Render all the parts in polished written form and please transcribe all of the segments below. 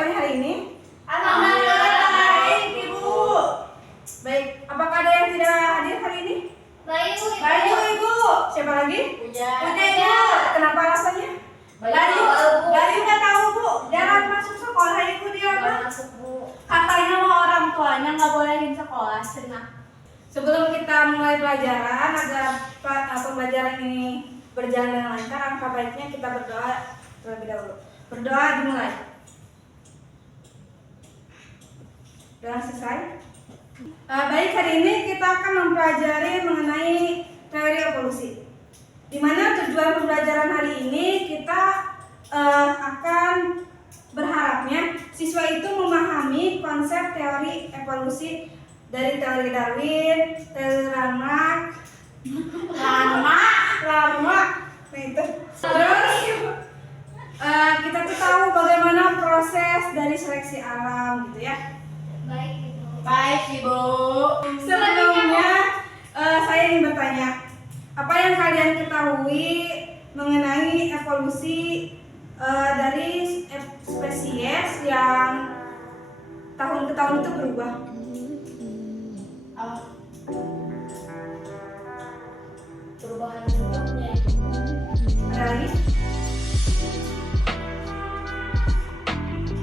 kabarnya hari ini? Alhamdulillah baik, Ibu. Baik, apakah ada yang tidak hadir hari ini? Baik, Ibu. Siapa lagi? Udah, Ibu. Kenapa alasannya? Bayu nggak tahu, Bu. Jangan masuk sekolah Ibu dia Nggak apa? masuk, Bu. Katanya mau orang tuanya nggak bolehin sekolah, cenah. Sebelum kita mulai pelajaran agar pembelajaran ini berjalan dengan lancar, angka baiknya kita berdoa terlebih dahulu. Berdoa dimulai. Sudah selesai? Baik, hari ini kita akan mempelajari mengenai teori evolusi. Di mana tujuan pembelajaran hari ini kita akan berharapnya siswa itu memahami konsep teori evolusi dari teori Darwin, teori Lamarck, nah itu. Terus kita tuh tahu bagaimana proses dari seleksi alam gitu ya. Baik, Ibu. Baik, Ibu. Sebelumnya saya ingin bertanya, apa yang kalian ketahui mengenai evolusi dari spesies yang tahun ke tahun itu berubah? Perubahan bentuknya. Ada lagi?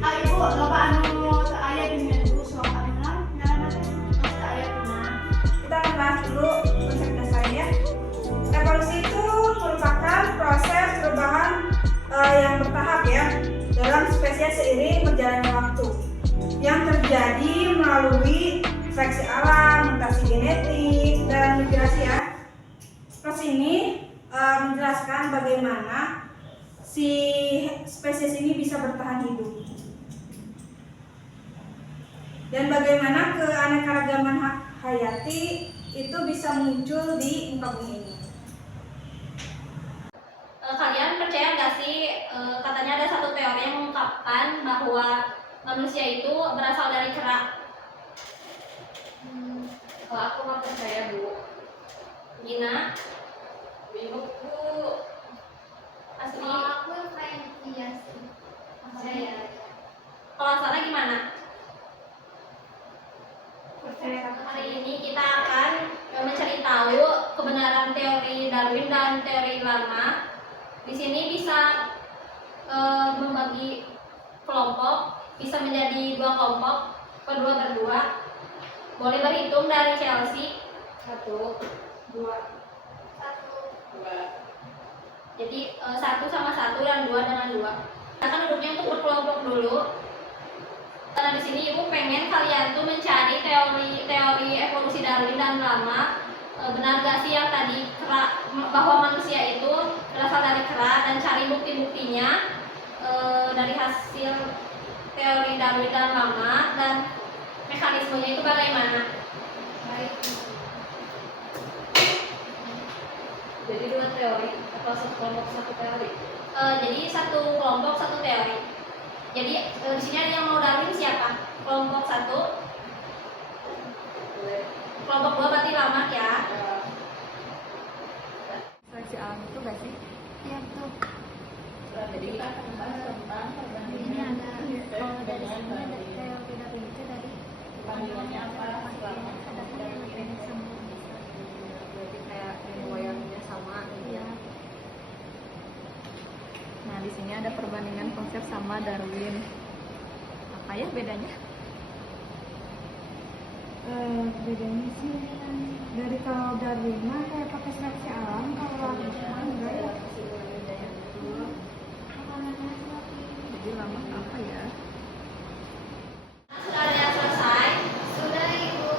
Ibu, loba anu teu aya di menu sok anu ngaranna teh teu aya puna. Kita akan bahas dulu konsep dasarnya. Evolusi itu merupakan proses perubahan yang bertahap ya dalam spesies seiring berjalannya waktu yang terjadi melalui seleksi alam, mutasi genetik, dan migrasi ya. Proses ini menjelaskan bagaimana si spesies ini bisa bertahan hidup dan bagaimana keanekaragaman hayati itu bisa muncul di muka bumi ini. Kalian percaya nggak sih katanya ada satu teori yang mengungkapkan bahwa manusia itu berasal dari kera? Kalau aku nggak percaya, Bu. Gina, Ibu, asli. Kalau aku kayak iya sih. Percaya. Kalau Sarah gimana? Hari ini kita akan mencari tahu kebenaran teori Darwin dan teori Lamarck. Di sini bisa membagi kelompok, bisa menjadi dua kelompok, berdua. Boleh berhitung dari Chelsea. 1, 2, 2. Jadi 1 sama 1 dan 2 dengan 2. Kita akan duduknya untuk berkelompok dulu. Karena di sini Ibu pengen kalian tuh mencari teori evolusi Darwin dan Lamarck. Benar gak sih yang tadi bahwa manusia itu berasal dari kera, dan cari bukti-buktinya dari hasil teori Darwin dan Lamarck, dan mekanismenya itu bagaimana? Baik. Jadi 2 teori atau kelompok 1 teori? Jadi satu kelompok satu teori. Jadi di sini ada yang mau Darwin siapa? Kelompok 1. Boleh. Kelompok 2 berarti Lamarck ya. Seleksi alam itu nggak sih? Iya, tuh. Jadi kita akan membahas tentang Ini ada kalau dari sini ada teori Darwin itu dari perbandingannya apa selama ada kan yang mekanisme. berarti kayak nenek moyangnya sama gitu ya. Nah, di sini ada perbandingan konsep sama Darwin. Apa ya bedanya? Bedanya sih dari kalau Darwin mah kayak pakai seleksi alam, kalau Lamarck mah enggak ya. Jadi lama apa ya? Sudah ada yang selesai. Sudah, Ibu.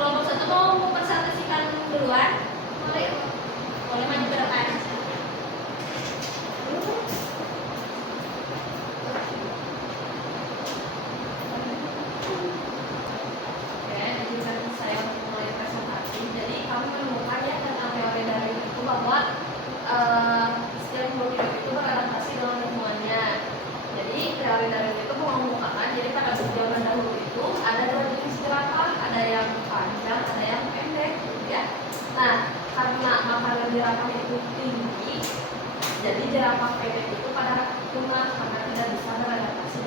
Kelompok 1 mau mempresentasikan duluan. Boleh, Ibu. Boleh maju ke depan. Oke, izinkan saya untuk mulai presentasi. Jadi kamu menemukan ya tentang teori Darwin itu bahwa setiap makhluk hidup itu beradaptasi dengan lingkungannya. Jadi teori Darwin itu mengemukakan jadi pada zaman dahulu itu ada 2 jenis jerapah, ada yang panjang, ada yang pendek, gitu ya. Nah, karena makanan jerapah itu tinggi, jadi jerapah pendek itu pada punah karena tidak bisa beradaptasi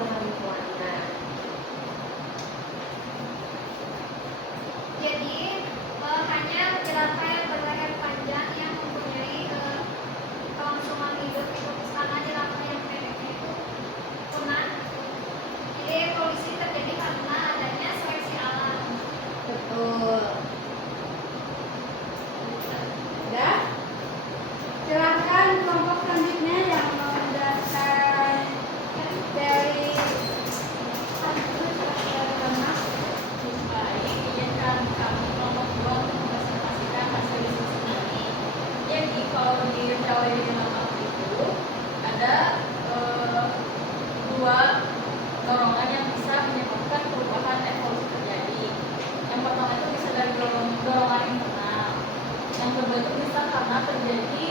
berubah itu bisa karena terjadi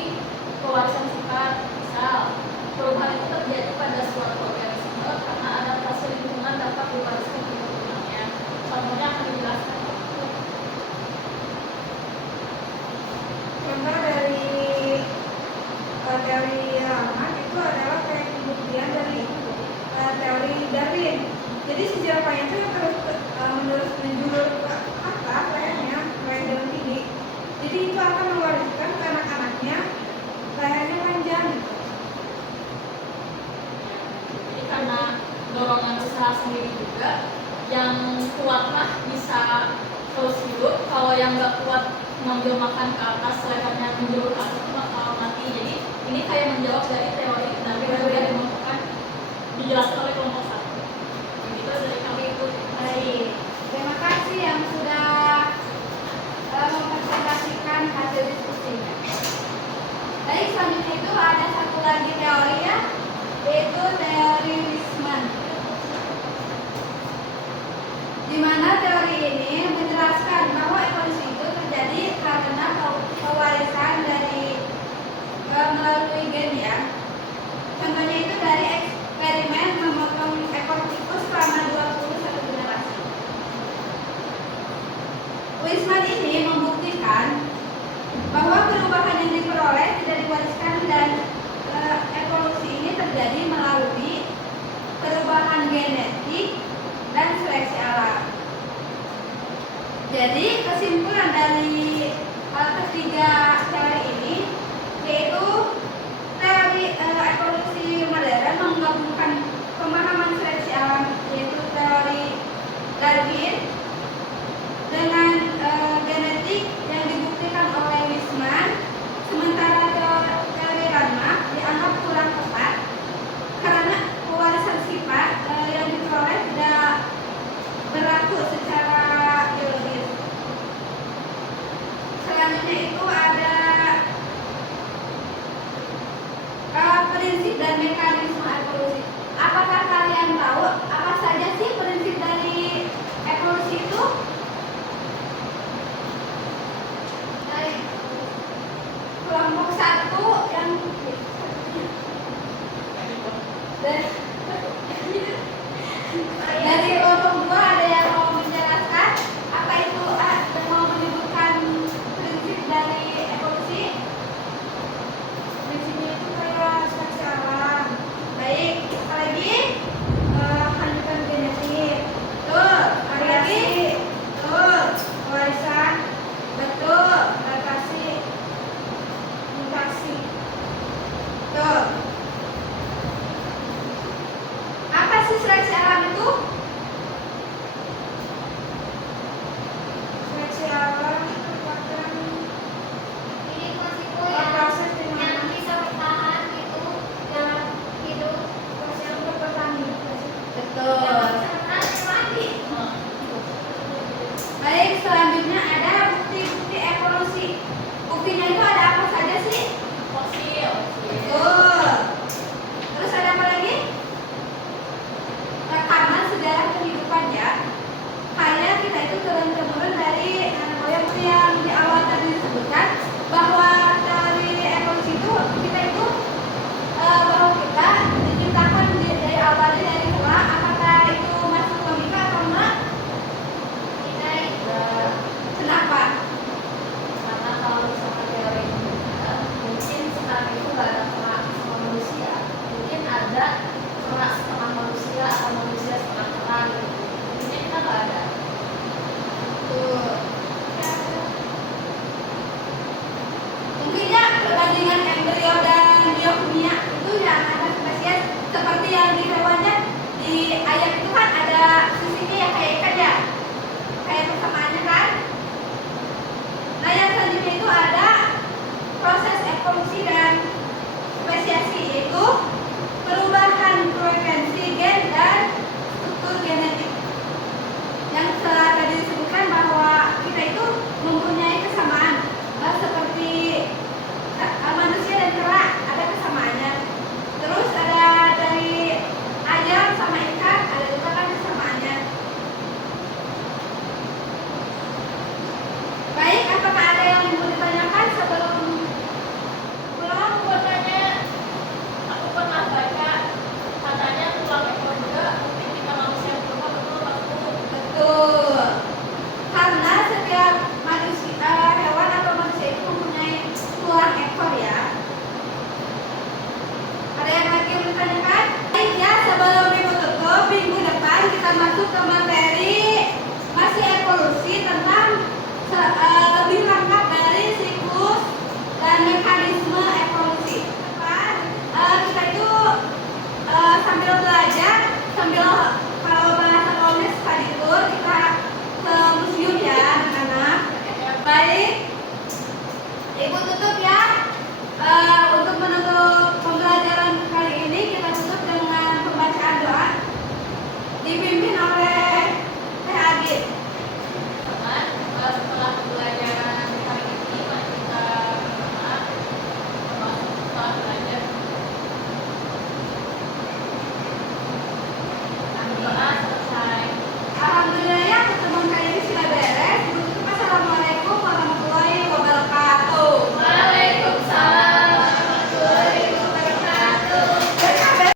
pewarisan sifat. Misal, perubahan itu terjadi pada suatu organisme karena adaptasi lingkungan dapat diwariskan ke keturunannya. Contohnya akan dijelaskan. Contoh dari teori lama itu adalah kayak pembuktian dari teori Darwin. Jadi sejarah panjang itu yang terus menerus menjulur ke atas lehernya, leher dalam tinggi. Jadi itu akan mewariskan ke anak-anaknya lehernya panjang. Jadi karena dorongan usaha sendiri juga, yang kuatlah bisa terus hidup. Kalau yang nggak kuat ngambil makan ke atas, lehernya menjulur ke atas itu bakal mati. Jadi ini kayak menjawab dari teori Darwin yang ditemukan dijelaskan oleh kelompok 1. Begitu dari kami itu. Baik, terima kasih yang sudah mempresentasikan hasil diskusinya. Baik, selanjutnya itu ada satu lagi teori ya, yaitu teori Weismann. Di mana teori ini menjelaskan bahwa evolusi itu terjadi karena pewarisan dari melalui gen ya. Contohnya itu dari eksperimen memotong ekor tikus selama 21 generasi. Weismann ini membuktikan bahwa perubahan yang diperoleh tidak diwariskan dan evolusi ini terjadi melalui perubahan genetik dan seleksi alam. Jadi kesimpulan dari ketiga